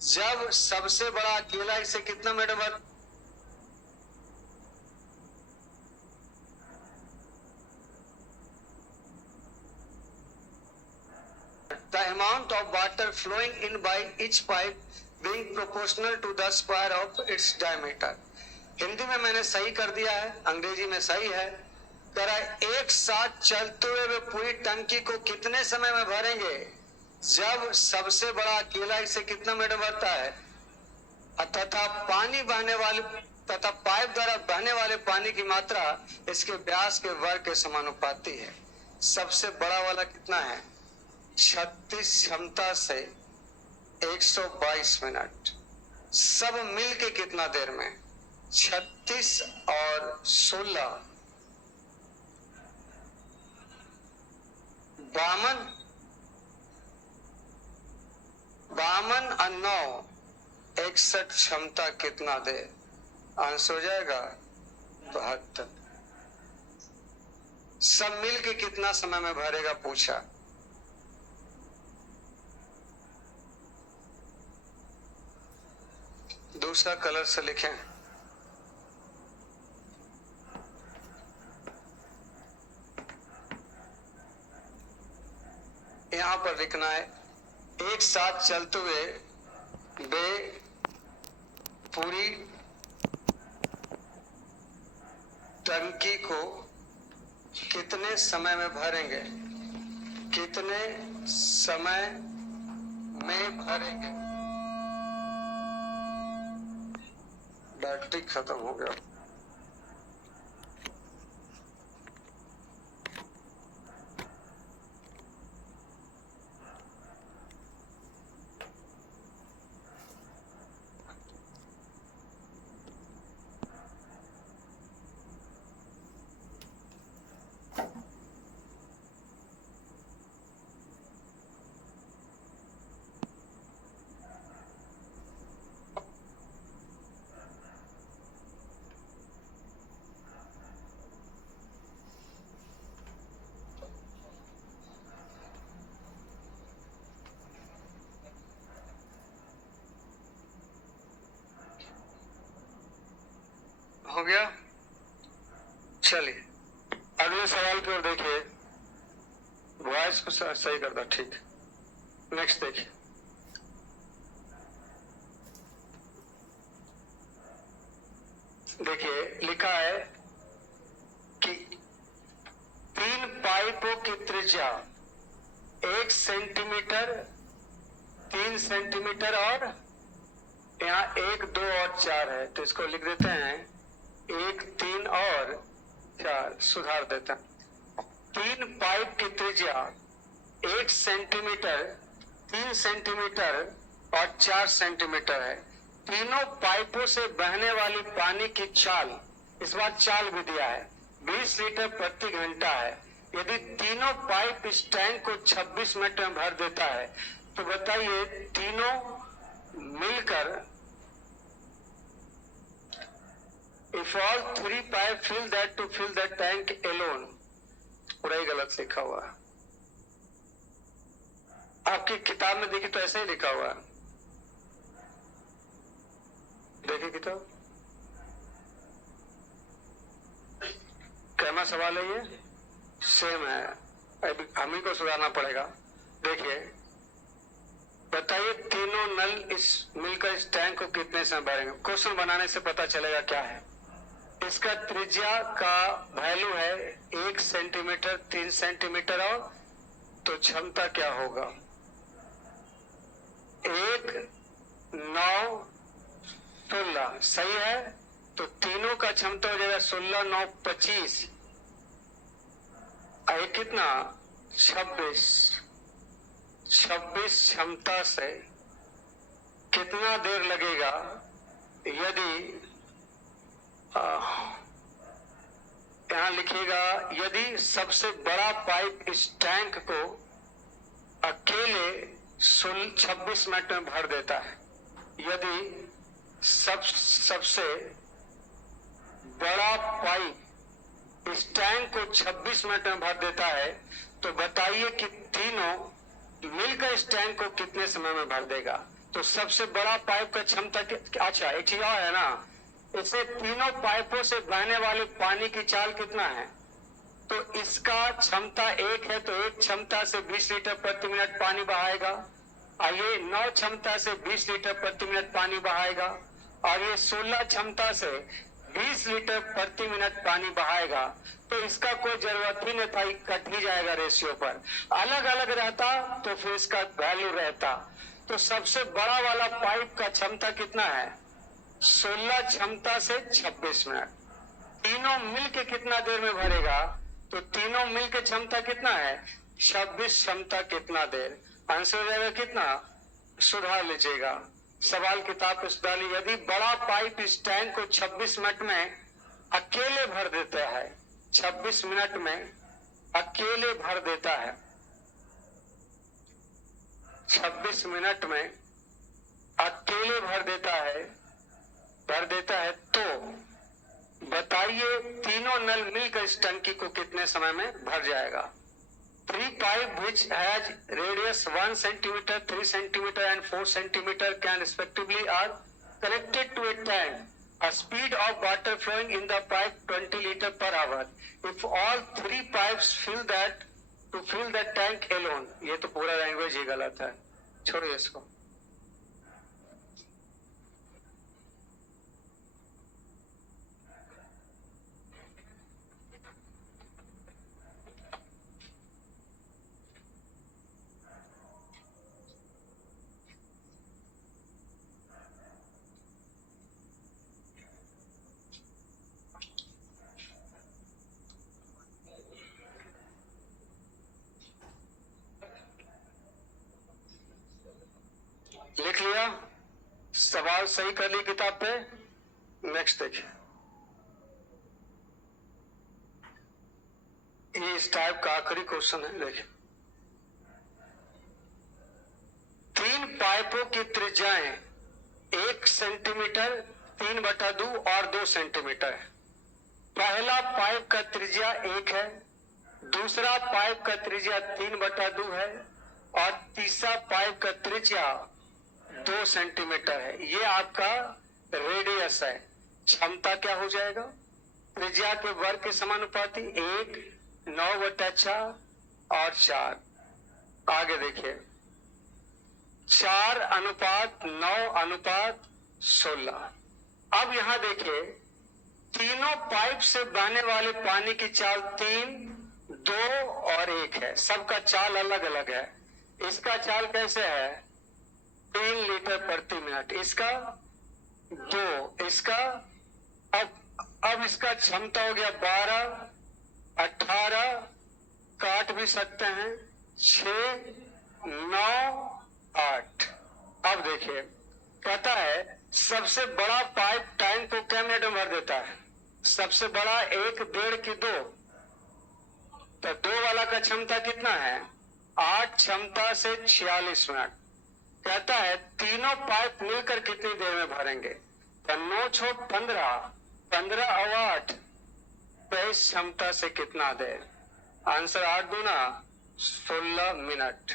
जब सबसे बड़ा अकेला इसे कितना मिनट भर The amount of water flowing in by each pipe being proportional to the square of its diameter. Hindi में मैंने सही कर दिया है, अंग्रेजी में सही है। कह रहा है एक साथ चलते हुए वे पूरी टंकी को कितने समय में भरेंगे जब सबसे बड़ा अकेला इसे कितना मिनट भरता है तथा पानी बहने वाले तथा पाइप द्वारा बहने वाले पानी की मात्रा इसके व्यास के वर्ग के समानुपाती है। सबसे बड़ा वाला कितना है 36 क्षमता से 122 मिनट, सब मिल के कितना देर में 36 और 16 बावन और 9 61 क्षमता कितना देर आंसर हो जाएगा 72। सब मिल के कितना समय में भरेगा पूछा। दूसरा कलर से लिखें। यहां पर लिखना है एक साथ चलते हुए वे पूरी टंकी को कितने समय में भरेंगे, कितने समय में भरेंगे। बैटरी खत्म हो गया। हो गया। चलिए अगले सवाल की ओर देखिए। वॉइस को सही करता, ठीक। नेक्स्ट देखिए। देखिए लिखा है कि 3 पाइपों की त्रिज्या 1 सेंटीमीटर, 3 सेंटीमीटर और यहाँ 1, 2 और 4 है, तो इसको लिख देते हैं 1, 3 और 4। सुधार देते हैं। 3 पाइप की त्रिज्या 1 सेंटीमीटर, 3 सेंटीमीटर और 4 सेंटीमीटर है। तीनों पाइपों से बहने वाली पानी की चाल, इस बार चाल भी दिया है, 20 लीटर प्रति घंटा है। यदि तीनों पाइप इस टैंक को 26 मिनट में भर देता है तो बताइए तीनों मिलकर If all 3 pipes fill that to fill the tank alone, पूरा ही गलत लिखा हुआ है। आपकी किताब में देखिए तो ऐसे ही लिखा हुआ है। देखिए किताब, कहना सवाल है ये सेम है, अभी हम ही को सुधारना पड़ेगा। देखिए बताइए तीनों नल इस मिलकर इस टैंक को कितने समय भरेंगे। क्वेश्चन बनाने से पता चलेगा क्या है। इसका त्रिज्या का वैल्यू है 1 सेंटीमीटर, 3 सेंटीमीटर और तो क्षमता क्या होगा 1, 9, 16 सही है। तो तीनों का क्षमता हो जाएगा 16, 9, 25 और कितना 26 क्षमता से कितना देर लगेगा यदि यहां लिखिएगा यदि सबसे बड़ा पाइप इस टैंक को अकेले 26 मिनट में भर देता है। यदि सबसे बड़ा पाइप इस टैंक को 26 मिनट में भर देता है तो बताइए कि तीनों मिलकर इस टैंक को कितने समय में भर देगा। तो सबसे बड़ा पाइप का क्षमता अच्छा एक चीज और है ना, इसे तीनों पाइपों से बहने वाले पानी की चाल कितना है? तो इसका क्षमता एक है, तो एक क्षमता से 20 लीटर प्रति मिनट पानी बहाएगा, और ये 9 क्षमता से 20 लीटर प्रति मिनट पानी बहाएगा, और ये 16 क्षमता से 20 लीटर प्रति मिनट पानी बहाएगा। तो इसका कोई जरूरत ही नहीं था, कट ही जाएगा रेशियो पर। अलग अलग रहता तो फिर इसका वैल्यू रहता। तो सबसे बड़ा वाला पाइप का क्षमता कितना है? 16 क्षमता से 26 मिनट। तीनों मिलके कितना देर में भरेगा? तो तीनों मिलके क्षमता कितना है? 26 क्षमता कितना देर? आंसर हो जाएगा कितना? सुधार लीजिएगा, सवाल किताब पे डालिए। यदि बड़ा पाइप इस टैंक को 26 मिनट में अकेले भर देता है, 26 मिनट में अकेले भर देता है, 26 मिनट में अकेले भर देता है, तो बताइए तीनों नल मिलकर इस टंकी को कितने समय में भर जाएगा? 3 pipe which has radius 1 centimeter, 3 centimeter and 4 centimeter can respectively are connected to a tank. A speed of water flowing in the pipe 20 liter per hour. If all 3 pipes fill the tank alone. ये तो पूरा language ही गलत है, छोड़िए इसको। लिख लिया, सवाल सही कर ली किताब पे। नेक्स्ट देखिए, ये इस टाइप का आखिरी क्वेश्चन है। देखिए, 3 पाइपों की त्रिज्याएं 1 सेंटीमीटर, 3/2 और 2 सेंटीमीटर है। पहला पाइप का त्रिज्या 1 है, दूसरा पाइप का त्रिज्या 3/2 है, और तीसरा पाइप का त्रिज्या 2 सेंटीमीटर है। ये आपका रेडियस है। क्षमता क्या हो जाएगा? त्रिज्या के वर्ग के समानुपाती 1, 9/4 और 4। आगे देखिए, 4:9:16। अब यहां देखिए, तीनों पाइप से बहने वाले पानी की चाल 3, 2 और 1 है। सबका चाल अलग अलग है। इसका चाल कैसे है? 3 लीटर प्रति मिनट, इसका 2, इसका अब इसका क्षमता हो गया 12, 18, काट भी सकते हैं, 6, 9, 8। अब देखिए, कहता है सबसे बड़ा पाइप टैंक को क्या मिनट में भर देता है? सबसे बड़ा 1, 1.5 की 2, तो 2 वाला का क्षमता कितना है? 8 क्षमता से 46 मिनट। कहता है तीनों पाइप मिलकर कितनी देर में भरेंगे? तो 9 × 15, 15 और 8, 23 क्षमता से कितना देर? आंसर 8 दूना 16 मिनट।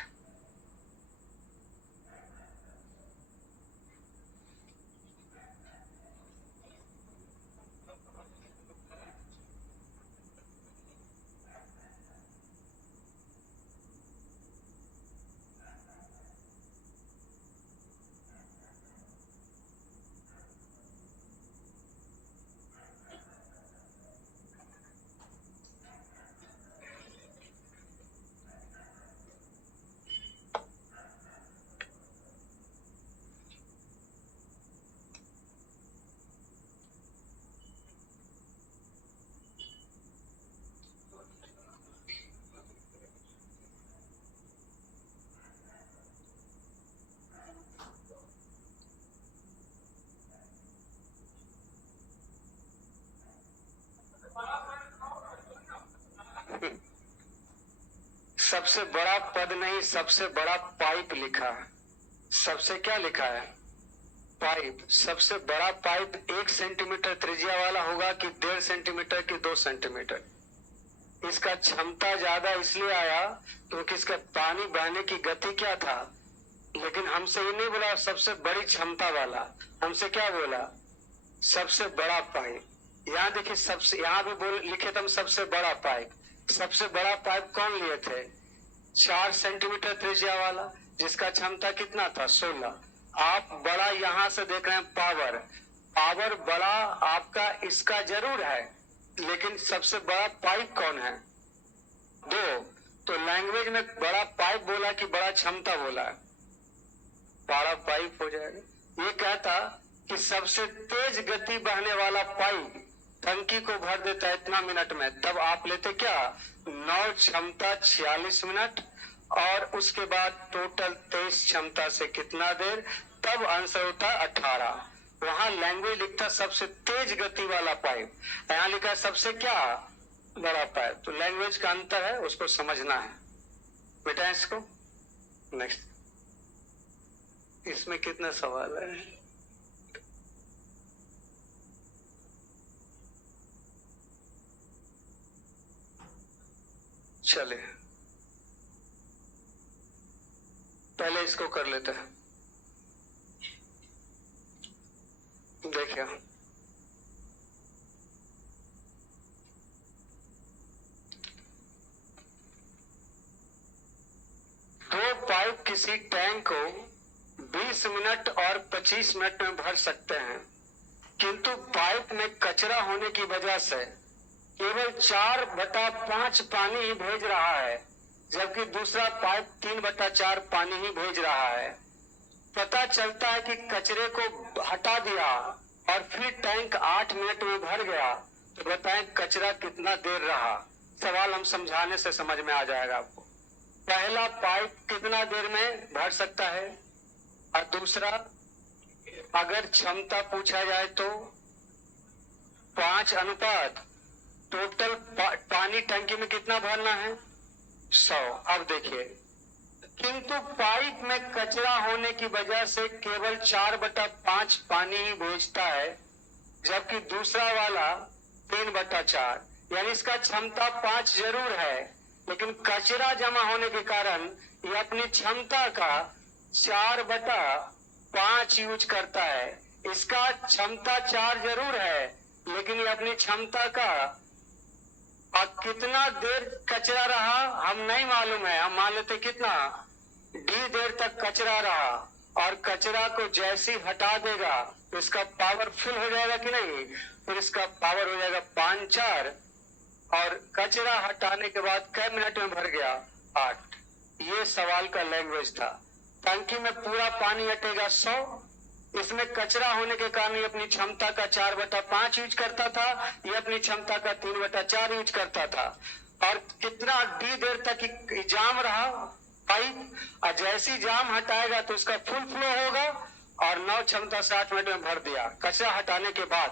सबसे बड़ा पद नहीं, सबसे बड़ा पाइप लिखा है। सबसे क्या लिखा है? पाइप। सबसे बड़ा पाइप 1 सेंटीमीटर त्रिज्या वाला होगा कि 1.5 सेंटीमीटर की 2 सेंटीमीटर? इसका क्षमता ज्यादा इसलिए आया क्योंकि इसका पानी बहने की गति क्या था? लेकिन हमसे ये नहीं बोला सबसे बड़ी क्षमता वाला, हमसे क्या बोला? सबसे बड़ा पाइप। यहाँ देखिए, सबसे यहाँ भी बोल लिखे थे हम सबसे बड़ा पाइप। सबसे बड़ा पाइप कौन लिए थे? 4 सेंटीमीटर त्रिज्या वाला, जिसका क्षमता कितना था? 16। आप बड़ा यहाँ से देख रहे हैं पावर, पावर बड़ा आपका इसका जरूर है, लेकिन सबसे बड़ा पाइप कौन है? 2। तो लैंग्वेज में बड़ा पाइप बोला कि बड़ा क्षमता बोला? बड़ा पाइप हो जाएगा। ये कहता कि सबसे तेज गति बहने वाला पाइप टंकी को भर देता है इतना मिनट में, तब आप लेते क्या? 9 क्षमता 46 मिनट, और उसके बाद टोटल 23 क्षमता से कितना देर, तब आंसर होता है 18। वहां लैंग्वेज लिखता सबसे तेज गति वाला पाइप, यहाँ लिखा है सबसे क्या? बड़ा पाइप। तो लैंग्वेज का अंतर है, उसको समझना है बेटा। इसको नेक्स्ट, इसमें कितना सवाल है? चले पहले इसको कर लेते हैं। देखिए, दो पाइप किसी टैंक को 20 मिनट और 25 मिनट में भर सकते हैं, किंतु पाइप में कचरा होने की वजह से केवल 4/5 पानी ही भेज रहा है, जबकि दूसरा पाइप 3/4 पानी ही भेज रहा है। पता चलता है कि कचरे को हटा दिया और फिर टैंक 8 मिनट में भर गया, तो बताएं कचरा कितना देर रहा? सवाल हम समझाने से समझ में आ जाएगा आपको। पहला पाइप कितना देर में भर सकता है, और दूसरा अगर क्षमता पूछा जाए तो 5 अनुपात टोटल पानी टंकी में कितना भरना है? 100। अब देखिए, किंतु पाइप में कचरा होने की वजह से केवल 4/5 पानी ही भेजता है, जबकि दूसरा वाला 3/4, यानी इसका क्षमता 5 जरूर है, लेकिन कचरा जमा होने के कारण ये अपनी क्षमता का 4/5 यूज करता है। इसका क्षमता 4 जरूर है, लेकिन ये अपनी क्षमता का, और कितना देर कचरा रहा हम नहीं मालूम है, हम मान लेते कितना डी देर तक कचरा रहा, और कचरा को जैसे ही हटा देगा तो इसका पावर फुल हो जाएगा कि नहीं? फिर इसका पावर हो जाएगा 5/4, और कचरा हटाने के बाद कै मिनट में भर गया? 8। ये सवाल का लैंग्वेज था। टंकी में पूरा पानी हटेगा 100, इसमें कचरा होने के कारण ये अपनी क्षमता का 4/5 यूज करता था, ये अपनी क्षमता का 3/4 यूज करता था, और कितना डी देर तक जाम रहा पाइप, और जैसी जाम हटाएगा तो इसका फुल फ्लो होगा, और 9 क्षमता 60 मिनट में भर दिया कचरा हटाने के बाद।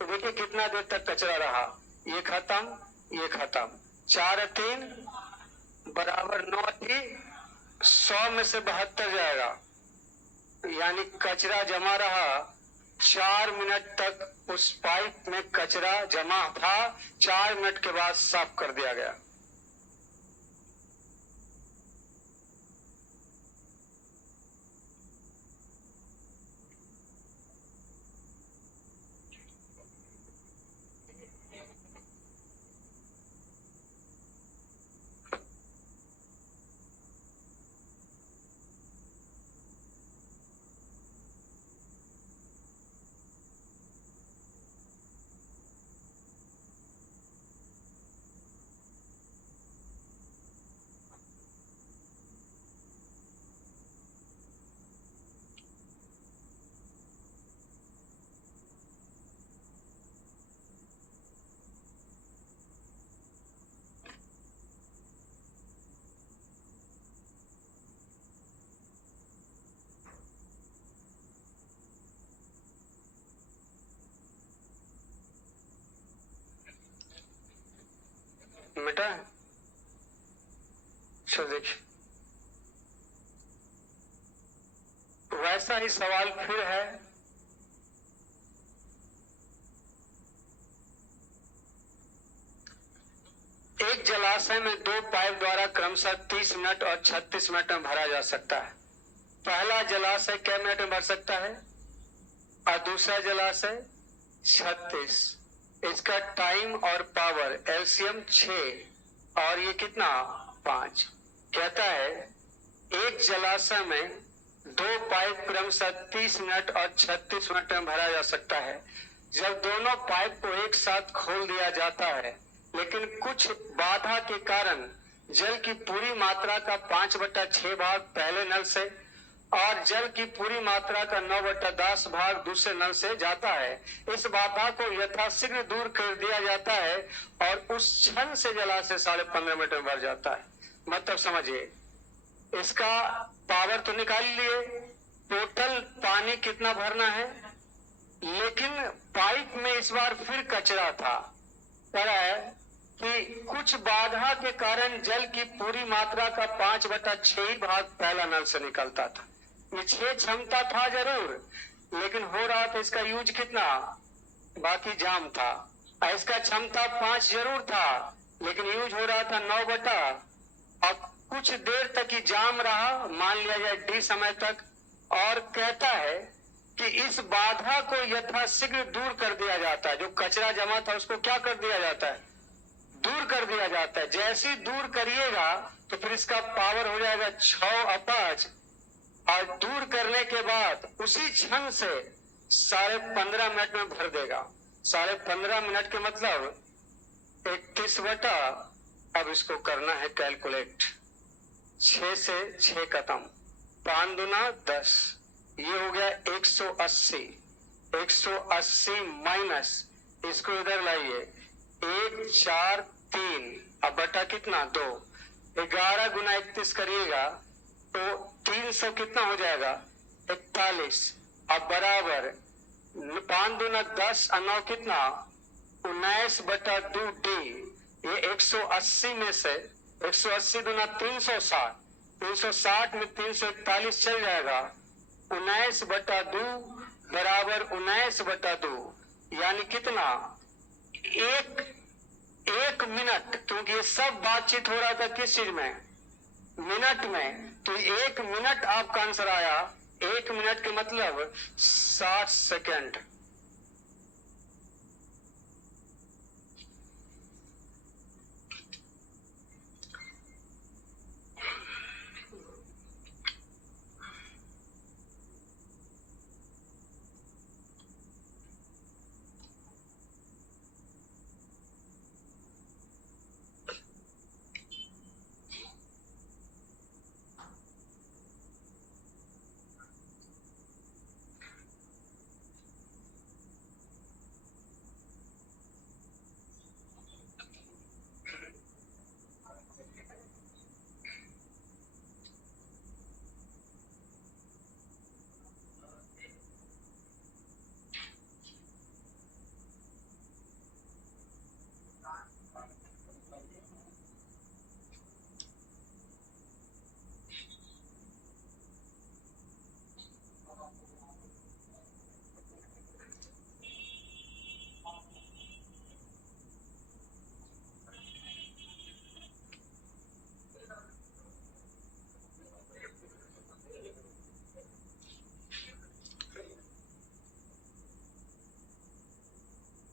तो देखिए कितना देर तक कचरा रहा, ये खत्म, ये खत्म, 4 3 बराबर 9 थी, 100 में से 72 जाएगा, यानी कचरा जमा रहा 4 मिनट तक। उस पाइप में कचरा जमा था, 4 मिनट के बाद साफ कर दिया गया। बेटा चलो देखिए, वैसा ही सवाल फिर है। एक जलाशय में 2 पाइप द्वारा क्रमशः 30 मिनट और 36 मिनट में भरा जा सकता है। पहला जलाशय क्या मिनट में भर सकता है और दूसरा जलाशय 36। इसका टाइम और पावर एलसीएम 6 और ये कितना 5। कहता है एक जलाशय में 2 पाइप क्रमशः 30 मिनट और 36 मिनट में भरा जा सकता है। जब दोनों पाइप को एक साथ खोल दिया जाता है लेकिन कुछ बाधा के कारण जल की पूरी मात्रा का 5/6 भाग पहले नल से और जल की पूरी मात्रा का 9/10 भाग दूसरे नल से जाता है। इस बाधा को यथाशीघ्र दूर कर दिया जाता है और उस क्षण से जलाशय 15.5 मिनट में भर जाता है। मतलब समझिए, इसका पावर तो निकाल लिए, टोटल पानी कितना भरना है, लेकिन पाइप में इस बार फिर कचरा था। पर है कि कुछ बाधा के कारण जल की पूरी मात्रा का 5/6 भाग पहला नल से निकलता था। ये 6 क्षमता था जरूर, लेकिन हो रहा था इसका यूज कितना, बाकी जाम था। इसका क्षमता 5 जरूर था, लेकिन यूज हो रहा था 9 और कुछ देर तक ही जाम रहा, मान लिया जाए डी समय तक। और कहता है कि इस बाधा को यथाशीघ्र दूर कर दिया जाता है। जो कचरा जमा था उसको क्या कर दिया जाता है, दूर कर दिया जाता है। जैसे ही दूर करिएगा तो फिर इसका पावर हो जाएगा 6/5 और दूर करने के बाद उसी क्षण से 15.5 मिनट में भर देगा। 15.5 मिनट के मतलब 31 अब इसको करना है कैलकुलेट। 6 से 6 खत्म, 5 दूना 10, ये हो गया 180। 180 माइनस इसको इधर लाइए 1 4 3 अब बटा कितना 2। 11 गुना 31 करिएगा तो 300 कितना हो जाएगा 41। अब बराबर 5 दूना 10 और 9 कितना 19/2 डी। ये 180 में से 180 दूना 360, 360 में 341 चल जाएगा। 19/2 बराबर 19/2 यानी कितना एक मिनट, क्योंकि ये सब बातचीत हो रहा था किस चीज में, मिनट में। तो 1 मिनट आपका आंसर आया। 1 मिनट के मतलब 60 सेकेंड।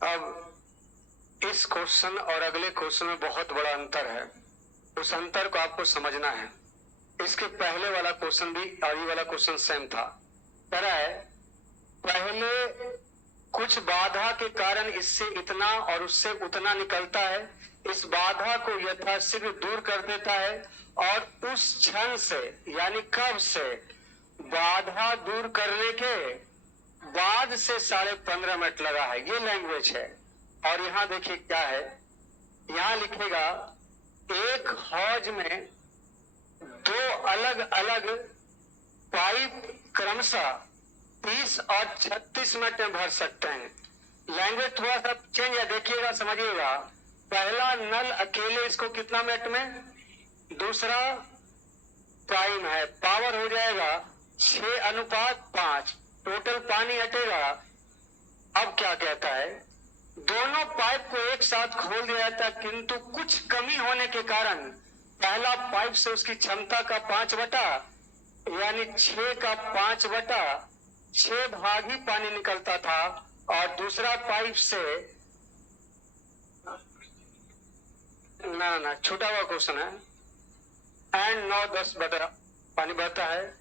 अब इस क्वेश्चन और अगले क्वेश्चन में बहुत बड़ा अंतर है। उस अंतर को आपको समझना है। इसके पहले वाला क्वेश्चन भी और ये वाला क्वेश्चन सेम था। कह रहा है पहले कुछ बाधा के कारण इससे इतना और उससे उतना निकलता है। इस बाधा को यथाशीघ्र दूर कर देता है और उस क्षण से, यानी कब से, बाधा दूर करने के बाद से 15.5 मिनट लगा है। ये लैंग्वेज है। और यहां देखिए क्या है, यहां लिखेगा एक हौज में 2 अलग अलग पाइप क्रमशः 30 और 36 मिनट में भर सकते हैं। लैंग्वेज थोड़ा सा चेंज है, देखिएगा समझिएगा। पहला नल अकेले इसको कितना मिनट में, दूसरा टाइम है, पावर हो जाएगा 6:5, टोटल पानी हटेगा। अब क्या कहता है, दोनों पाइप को एक साथ खोल दिया जाता है, किंतु कुछ कमी होने के कारण पहला पाइप से उसकी क्षमता का 5 यानी 6 का 5/6 भाग ही पानी निकलता था, और दूसरा पाइप से ना छोटा हुआ क्वेश्चन है, एंड 9-10 बटा पानी बहता है।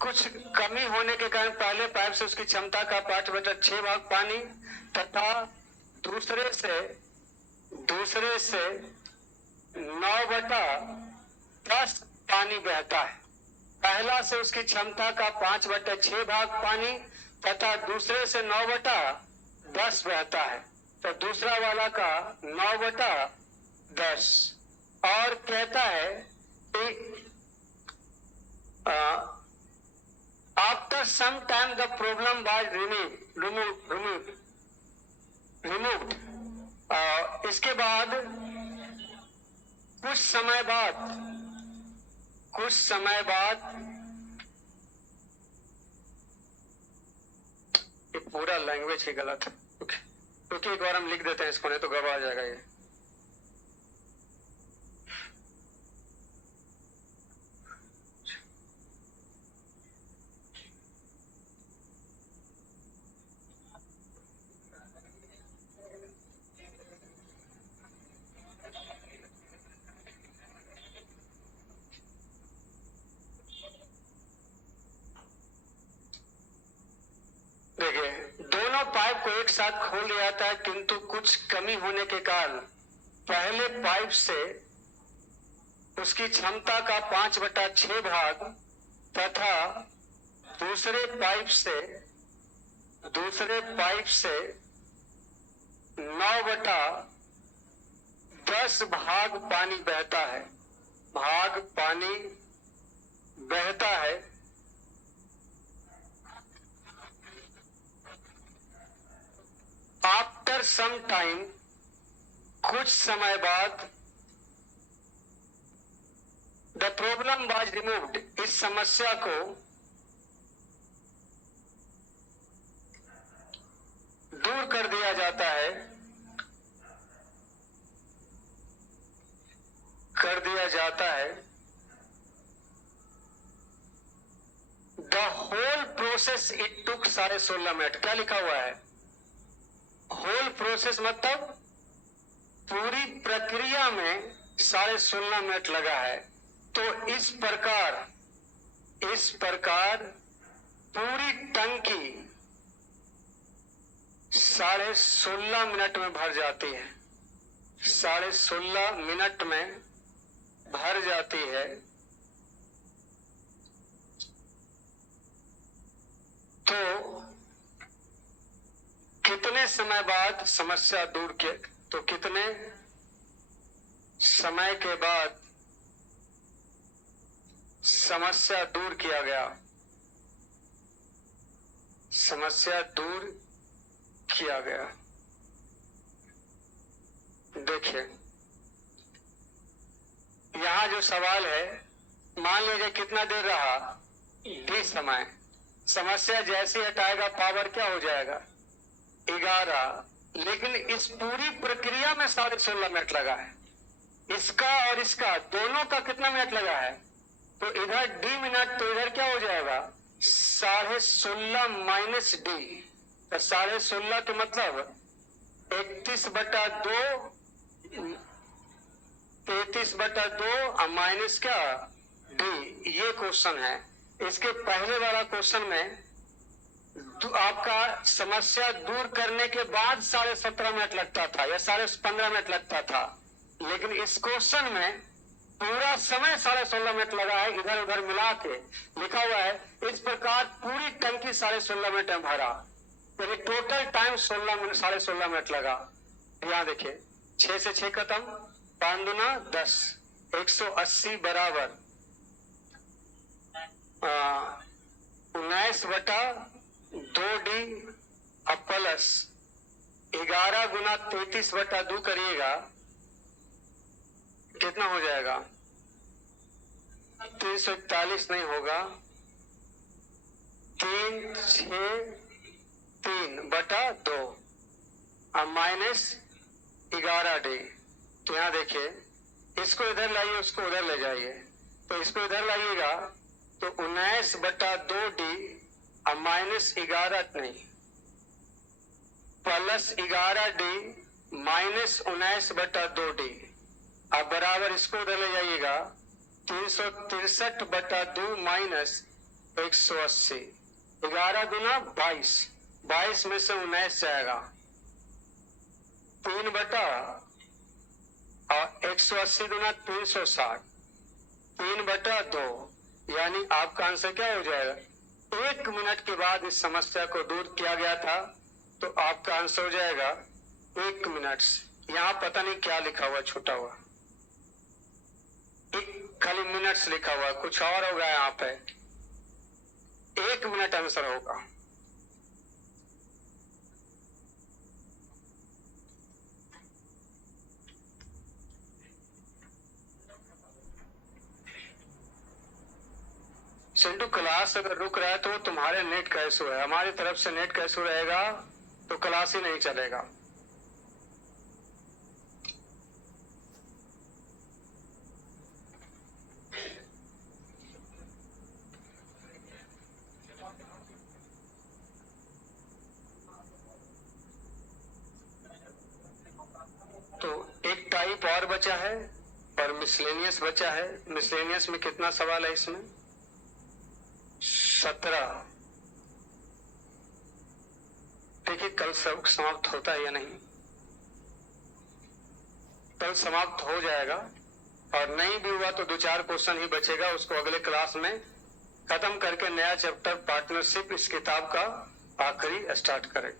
कुछ कमी होने के कारण पहले पाइप से उसकी क्षमता का 5/6 भाग पानी तथा दूसरे से 9/10 पानी बहता है। पहला से उसकी क्षमता का 5/6 भाग पानी तथा दूसरे से 9/10 बहता है, तो दूसरा वाला का 9/10। और कहता है कि after some time the problem was removed. इसके बाद कुछ समय बाद ये पूरा लैंग्वेज ही गलत है, क्योंकि एक बार हम लिख देते हैं इसको, नहीं तो गड़बड़ा जाएगा ये। देखिए, दोनों पाइप को एक साथ खोल दिया जाता है, किंतु कुछ कमी होने के कारण पहले पाइप से उसकी क्षमता का 5/6 भाग तथा दूसरे पाइप से 9/10 भाग पानी बहता है। आफ्टर सम टाइम, कुछ समय बाद, द प्रॉब्लम वाज रिमूव्ड, इस समस्या को दूर कर दिया जाता है, the whole process it took 16.5 minute. क्या लिखा हुआ है? होल प्रोसेस मतलब पूरी प्रक्रिया में 16.5 मिनट लगा है। तो इस प्रकार पूरी टंकी 16.5 मिनट में भर जाती है। 16.5 मिनट में भर जाती है। तो कितने समय बाद समस्या दूर किए, तो कितने समय के बाद समस्या दूर किया गया? समस्या दूर किया गया। देखिए, यहां जो सवाल है, मान लीजिए कितना देर रहा? डी समय। समस्या जैसे हटाएगा पावर क्या हो जाएगा? 11। लेकिन इस पूरी प्रक्रिया में 16.5 मिनट लगा है। इसका और इसका दोनों का कितना मिनट लगा है? तो इधर डी मिनट, तो इधर क्या हो जाएगा? 16.5 माइनस डी। तो 16.5 के मतलब 31/2, 33/2 और माइनस क्या? डी। ये क्वेश्चन है। इसके पहले वाला क्वेश्चन में आपका समस्या दूर करने के बाद 17.5 मिनट लगता था या 15.5 मिनट लगता था, लेकिन इस क्वेश्चन में पूरा समय 16.5 मिनट लगा है। इधर उधर मिला के लिखा हुआ है, इस प्रकार पूरी टंकी 16.5 मिनट में भरा, यानी टोटल टाइम 16.5 मिनट लगा। यहाँ देखिए, 6 से 6 खत्म, 5 दूना 10, 180 बराबर 19/2D अब प्लस 11 गुना 33/2 करिएगा, कितना हो जाएगा? 341 नहीं होगा, 363/2 और माइनस 11D। तो यहाँ देखिए, इसको इधर लाइए, उसको उधर ले जाइए। तो इसको इधर लाइएगा तो 19/2D अब -11 नहीं, +11D -19/2D। अब बराबर इसको उधर ले जाइएगा, 363/2 -180। 11 दूना 22, 22 में से 19 जाएगा, 180 दूना 360, 3/2, यानी आपका आंसर क्या हो जाएगा? 1 मिनट के बाद इस समस्या को दूर किया गया था, तो आपका आंसर हो जाएगा 1 मिनट। यहाँ पता नहीं क्या लिखा हुआ छूटा हुआ, एक खाली मिनट्स लिखा हुआ, कुछ और होगा यहाँ पे। 1 मिनट आंसर होगा। सिंटू क्लास अगर रुक रहा है तो तुम्हारे नेट का इशू है, हमारी तरफ से नेट का इशू रहेगा तो क्लास ही नहीं चलेगा। तो एक टाइप और बचा है और मिसलेनियस बचा है। मिसलेनियस में कितना सवाल है इसमें? 17। देखिए कल सब समाप्त होता है या नहीं? कल समाप्त हो जाएगा, और नहीं भी हुआ तो 2-4 क्वेश्चन ही बचेगा, उसको अगले क्लास में खत्म करके नया चैप्टर पार्टनरशिप इस किताब का आखिरी स्टार्ट करें।